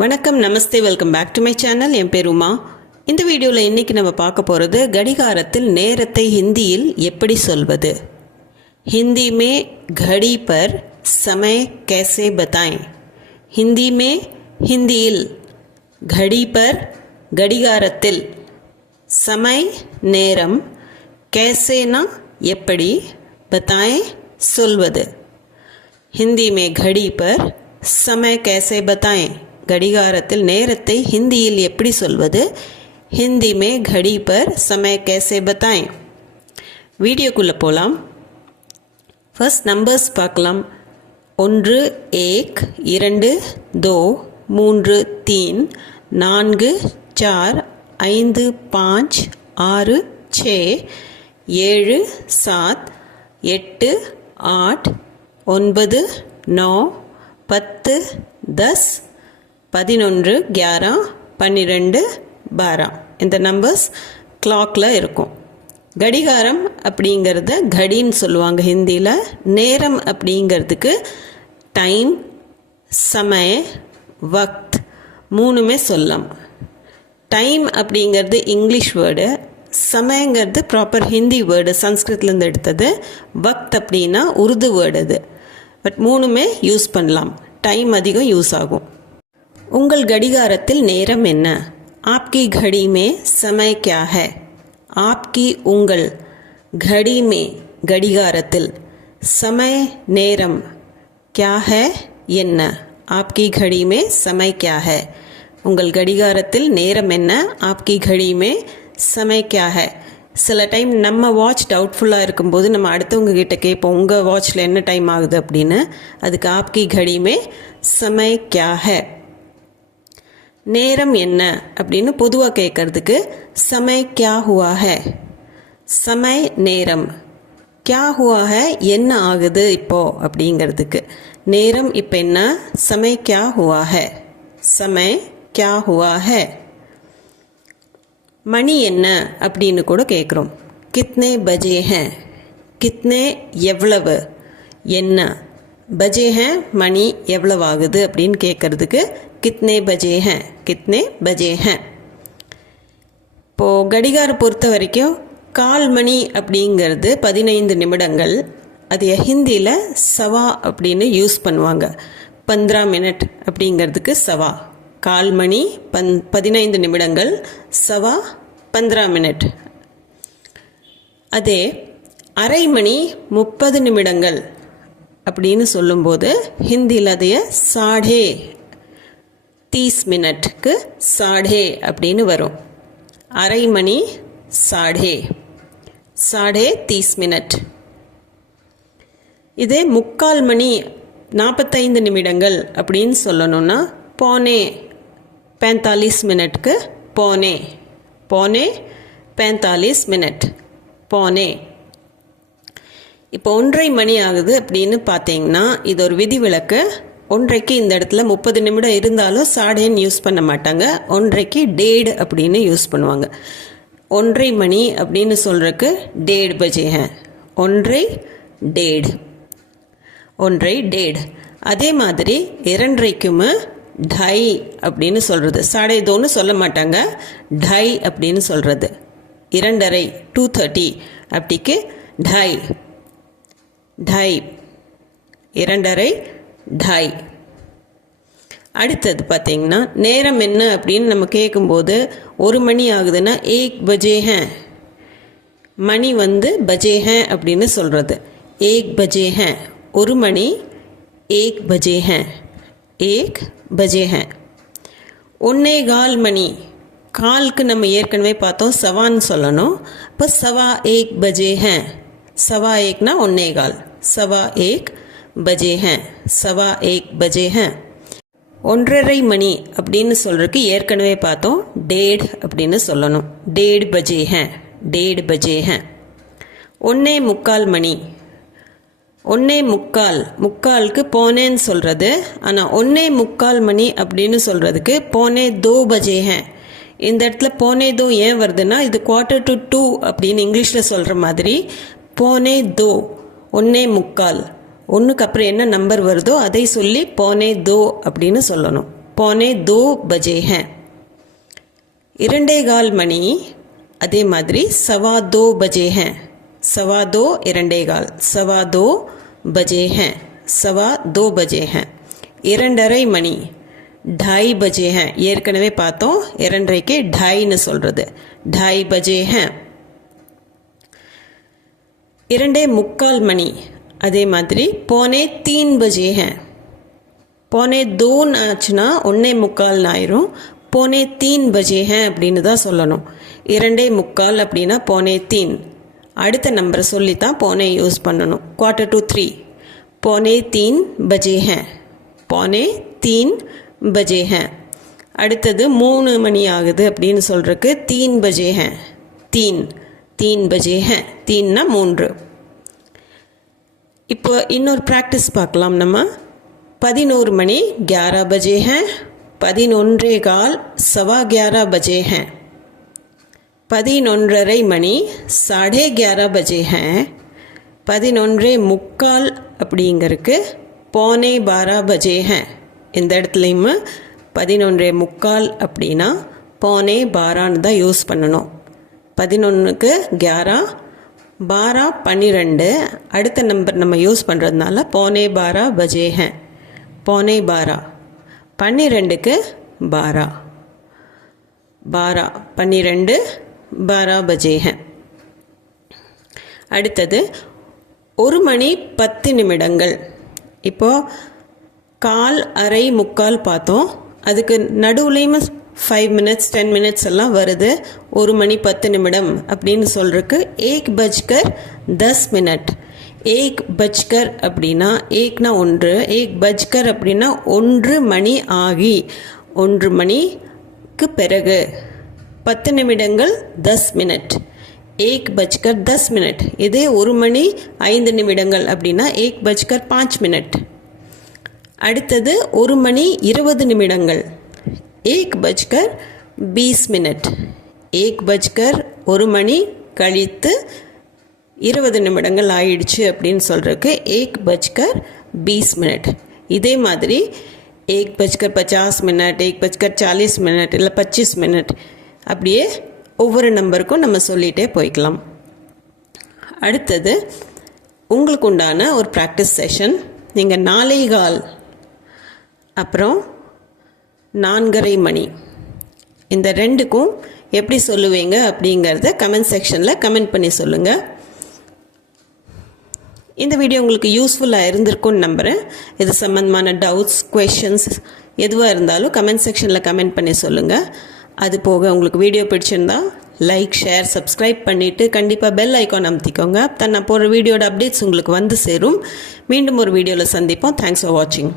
வணக்கம் நமஸ்தே welcome back to my channel. என் பேர் உமா. இந்த வீடியோவில் இன்றைக்கி நம்ம பார்க்க போகிறது கடிகாரத்தில் நேரத்தை ஹிந்தியில் எப்படி சொல்வது? ஹிந்தி மே கடி பர் சமய கேசே பதாய். ஹிந்தி மே ஹிந்தியில் கடி பர் கடிகாரத்தில் சமய் நேரம் கேசேனா எப்படி பதாய் சொல்வது? ஹிந்தி में घड़ी पर समय कैसे बताएं கடிகாரத்தில் நேரத்தை ஹிந்தியில் எப்படி சொல்வது? ஹிந்தி மே கடி பர் சமய கேசே பத்தாய். வீடியோக்குள்ளே போகலாம் ஃபர்ஸ்ட் நம்பர்ஸ் பார்க்கலாம். ஒன்று ஏக் இரண்டு தோ மூன்று தீன் நான்கு சார் ஐந்து பாஞ்ச் ஆறு சே ஏழு சாத் எட்டு ஆட் ஒன்பது நோ பத்து தஸ் பதினொன்று கியாரா. பன்னிரெண்டு பாரா. இந்த நம்பர்ஸ் கிளாக்கில் இருக்கும். கடிகாரம் அப்படிங்கிறத கடின்னு சொல்லுவாங்க ஹிந்தியில். நேரம் அப்படிங்கிறதுக்கு டைம் சமய வக்த் மூணுமே சொல்லலாம். டைம் அப்படிங்கிறது இங்கிலீஷ் வேர்டு சமயங்கிறது ப்ராப்பர் ஹிந்தி வேர்டு சன்ஸ்கிருத்லேருந்து எடுத்தது. வக்த் அப்படின்னா உருது வேர்டு அது. பட் மூணுமே யூஸ் பண்ணலாம். டைம் அதிகம் யூஸ் ஆகும். உங்கள் கடிகாரத்தில் நேரம் என்ன ஆப்கி घड़ी में समय क्या है ஆப்கி உங்கள் घड़ी में கடிகாரத்தில் समय நேரம் क्या है என்ன ஆப்கி घड़ी में समय क्या है உங்கள் கடிகாரத்தில் நேரம் என்ன ஆப்கி घड़ी में समय क्या है சில டைம் நம்ம வாட்ச் டவுட்ஃபுல்லாக இருக்கும்போது நம்ம அடுத்தவங்க கிட்ட கேட்போம் உங்கள் வாட்ச்சில் என்ன டைம் ஆகுது அப்படின்னு அதுக்கு ஆப்கி घड़ी में समय क्या है நேரம் என்ன அப்படின்னு பொதுவாக கேட்கறதுக்கு சமய கியா ஹுவா ஹே? சமய நேரம். கியா ஹுவா ஹே என்ன ஆகுது இப்போ அப்படிங்கிறதுக்கு. நேரம் இப்போ என்ன? சமய கியா ஹுவா ஹே? சமய கியா ஹுவா ஹே? மணி என்ன அப்படின்னு கூட கேட்குறோம் கித்னே பஜே ஹே? கித்னே எவ்வளவு? என்ன? பஜே ஹே மணி எவ்வளவு ஆகுது அப்படின்னு கேட்குறதுக்கு கித்னே பஜே ஹே கித்னே பஜே ஹே. இப்போது கடிகார பொறுத்த வரைக்கும் கால் மணி அப்படிங்கிறது பதினைந்து நிமிடங்கள். அது ஹிந்தியில் சவா அப்படின்னு யூஸ் பண்ணுவாங்க. பந்திரா மினிட் அப்படிங்கிறதுக்கு சவா. கால் மணி பன் பதினைந்து நிமிடங்கள். சவா பந்திரா மினிட். அதே அரை மணி முப்பது நிமிடங்கள். அப்படின்னு சொல்லும்போது ஹிந்தியில் அதைய சாடே தீஸ் மினிட்க்கு சாடே அப்படின்னு வரும் அரை மணி சாடே சாடே தீஸ் மினிட் இதே முக்கால் மணி நாற்பத்தைந்து நிமிடங்கள் அப்படின்னு சொல்லணும்னா போனே पैंतालीस மினிட்க்கு போனே போனே पैंतालीस மினிட் போனே இப்போ ஒன்றரை மணி ஆகுது அப்படின்னு பார்த்தீங்கன்னா இது ஒரு விதிவிலக்கு. ஒன்றைக்கு இந்த இடத்துல முப்பது நிமிடம் இருந்தாலும் சாடேன்னு யூஸ் பண்ண மாட்டாங்க. ஒன்றைக்கு டேடு அப்படின்னு யூஸ் பண்ணுவாங்க. ஒன்றரை மணி அப்படின்னு சொல்கிறதுக்கு டேடு பஜே ஒன்றை டேடு. ஒன்றை டேடு. அதே மாதிரி இரண்டரைக்குமே டை அப்படின்னு சொல்கிறது சாடை தோன்னு சொல்ல மாட்டாங்க. டை அப்படின்னு சொல்கிறது இரண்டரை டூ தேர்ட்டி அப்படிக்கு டை. டை இரண்டரை டை அடுத்தது பார்த்தீங்கன்னா நேரம் என்ன அப்படின்னு நம்ம கேட்கும்போது ஒரு மணி ஆகுதுன்னா ஏக் பஜே ஹே மணி வந்து பஜே ஹே அப்படின்னு சொல்கிறது ஏக் பஜே ஹே ஒரு மணி ஏக் பஜே ஹே ஏக் பஜே ஹே ஒன்னே கால் மணி. காலுக்கு நம்ம ஏற்கனவே பார்த்தோம் சவான்னு சொல்லணும். இப்போ சவா ஏக் பஜே ஹே சவா ஏக்னா ஒன்னே கால். சவா ஏக் பஜே ஹேன் சவா ஏக் பஜே ஹேன் ஒன்றரை மணி அப்படின்னு சொல்கிறதுக்கு ஏற்கனவே பார்த்தோம். டேட் அப்படின்னு சொல்லணும். டேட் பஜே ஹேன் டேட் பஜே ஹேன் ஒன்னே முக்கால் மணி. ஒன்னே முக்கால். முக்காலுக்கு போனேன்னு சொல்கிறது ஆனால் ஒன்னே முக்கால் மணி அப்படின்னு சொல்கிறதுக்கு போனே தோ பஜே ஹேன் இந்த இடத்துல போனே தோ ஏன் வருதுன்னா இது குவார்ட்டர் டு டூ அப்படின்னு இங்கிலீஷில் சொல்கிற மாதிரி போனே தோ. ஒன்னே முக்கால். ஒன்றுக்கு அப்புறம் என்ன நம்பர் வருதோ அதை சொல்லி போனே தோ அப்படின்னு சொல்லணும். போனே தோ பஜே ஹே இரண்டே கால் மணி. அதே மாதிரி சவா தோ பஜே ஹே சவா தோ இரண்டே கால். சவா தோ பஜே ஹே சவா தோ பஜே ஹே இரண்டரை மணி. ढाई बजे हैं ஏற்கனவே பார்த்தோம். இரண்டரைக்கு ढाईன்னு சொல்கிறது ढाई बजे हैं இரண்டே முக்கால் மணி. அதே மாதிரி போனே தீன் பஜே ஹே போனே தோன் ஆச்சுன்னா ஒன்னே முக்கால் ஆயிரும். போனே தீன் பஜே ஹேன் அப்படின்னு தான் சொல்லணும். இரண்டே முக்கால் அப்படின்னா போனே தீன். அடுத்த நம்பரை சொல்லி தான் போனே யூஸ் பண்ணணும். Quarter to three. போனே தீன் பஜே ஹேன் போனே தீன் பஜே ஹேன் அடுத்தது மூணு மணி ஆகுது அப்படின்னு சொல்கிறதுக்கு தீன் பஜே ஹேன் தீன். தீன் பஜே ஹேன் தீன்னா மூன்று இப்போ இன்னொரு ப்ராக்டிஸ் பார்க்கலாம் நம்ம பதினோரு மணி ग्यारह बजे हैं பதினொன்றே கால் சவா ग्यारह बजे हैं பதினொன்றரை மணி சாடே ग्यारह बजे हैं பதினொன்றே முக்கால் அப்படிங்கிறதுக்கு போனே பாரா பஜே हैं இந்த இடத்துலையும் பதினொன்றே முக்கால் அப்படின்னா போனே பாரான்னு தான் யூஸ் பண்ணணும் பதினொன்றுக்கு கியாரா பாரா பன்னிரெண்டு. அடுத்த நம்பர் நம்ம யூஸ் பண்ணுறதுனால போனே பாரா பஜேஹ போனே பாரா. பன்னிரெண்டுக்கு பாரா. பாரா பன்னிரெண்டு பாரா பஜேஹ அடுத்தது ஒரு மணி பத்து நிமிடங்கள். இப்போது கால் அரை முக்கால் பார்த்தோம். அதுக்கு நடுவுலையுமே ஃபைவ் மினிட்ஸ் டென் மினிட்ஸ் எல்லாம் வருது. ஒரு மணி பத்து நிமிடம் அப்படின்னு சொல்கிறதுக்கு ஏக் பஜ்கர் தஸ் மினிட். ஏக் பஜ்கர் அப்படின்னா ஏக்னா ஒன்று ஏக் பஜ்கர் அப்படின்னா ஒன்று மணி ஆகி ஒன்று மணிக்கு பிறகு பத்து நிமிடங்கள் தஸ் மினிட். ஏக் பஜ்கர் தஸ் மினிட். இதே ஒரு மணி ஐந்து நிமிடங்கள் அப்படின்னா ஏக் பஜ்கர் பாஞ்ச் மினிட். அடுத்தது ஒரு மணி இருபது நிமிடங்கள். ஏக் பஜ்கர் பீஸ் மினிட் ஏக் பஜ்கர் ஒரு மணி கழித்து இருபது நிமிடங்கள் ஆயிடுச்சு அப்படின்னு சொல்கிறதுக்கு ஏக் பஜ்கர் பீஸ் மினிட் இதே மாதிரி ஏக் பஜ்கர் பச்சாஸ் மினிட் ஏக் பஜ்கர் சாலீஸ் மினிட் இல்லை பச்சீஸ் மினிட் அப்படியே ஒவ்வொரு நம்பருக்கும் நம்ம சொல்லிகிட்டே போய்க்கலாம். அடுத்தது உங்களுக்கு உண்டான ஒரு ப்ராக்டிஸ் செஷன் நீங்கள் நாளை கால் அப்புறம் நான்கரை மணி. இந்த ரெண்டுக்கும் எப்படி சொல்லுவீங்க அப்படிங்கிறத கமெண்ட் செக்ஷனில் கமெண்ட் பண்ணி சொல்லுங்கள் இந்த வீடியோ உங்களுக்கு யூஸ்ஃபுல்லாக இருந்திருக்கும்னு நம்புகிறேன் இது சம்மந்தமான டவுட்ஸ் கொஷின்ஸ் எதுவாக இருந்தாலும் கமெண்ட் செக்ஷனில் கமெண்ட் பண்ணி சொல்லுங்கள் அது போக உங்களுக்கு வீடியோ பிடிச்சிருந்தா லைக் ஷேர் சப்ஸ்கிரைப் பண்ணிவிட்டு கண்டிப்பாக பெல் ஐக்கான் அமுத்திக்கோங்க. தான் நான் போகிற வீடியோட அப்டேட்ஸ் உங்களுக்கு வந்து சேரும். மீண்டும் ஒரு வீடியோவில் சந்திப்போம். தேங்க்ஸ் ஃபார் வாட்சிங்